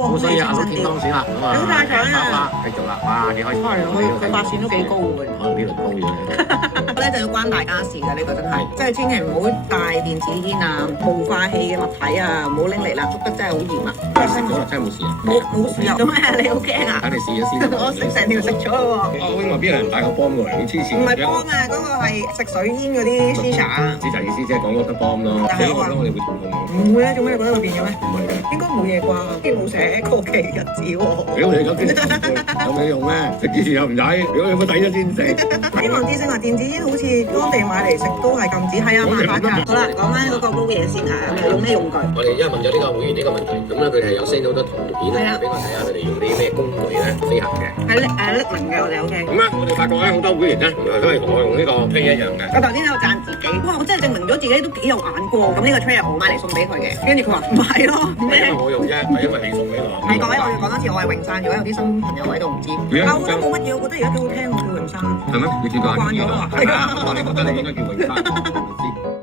咁所以阿老天當選啦，咁啊，好大獎啊！繼續啦，哇，幾開心！佢發線都幾高嘅。可能呢輪高咗咧。咧就要關大家事㗎，呢個真係，即係千祈唔好帶電子煙啊、霧化器嘅物體啊，唔好拎嚟啦，捉得真係好嚴啊！食咗啦，真係冇事啊！冇事啊！做咩啊？你好驚啊？等你試一試。我食成條食咗咯喎！我話邊有人帶個幫過嚟，好黐線。唔係幫啊，嗰個係食水煙嗰啲 Shisha 啊。就意思即係講嗰得幫咯。但係我話我哋會痛痛。唔會啊！做咩你覺得會變咗咩？唔係嘅。應該冇嘢啩？啲冇寫過期日子喎。屌你咁先有咩用咩？食之前又唔使，如果有冇抵咗先食。希望知星話電子煙好似當地買嚟食都係禁止，係啊，犯法㗎。好啦，講翻嗰個煲嘢先嚇，用咩用具？我哋因為問咗呢個會員呢個問題，咁咧佢哋有 send 好多圖片咧俾我睇下，佢哋用啲咩工具咧飛行嘅。係匿名嘅，我哋 OK。咁咧，我哋發覺咧好多會員咧，原來都係同我用呢個 tray 一樣嘅。我頭先喺度讚自己，哇！我真係證明咗自己都幾有眼光。咁呢個 tray 係我買嚟送俾佢嘅，跟住佢話唔係咯，唔係因為我用啫，係因為你送俾我。係各位，我要講多次，我係榮山，如果有啲新朋友喺度唔知，我覺得冇乜嘢，我覺得而家幾好聽，我叫榮山。係咩？你叫佢慣咗啦。係啊。我哋覺得你應該叫榮山。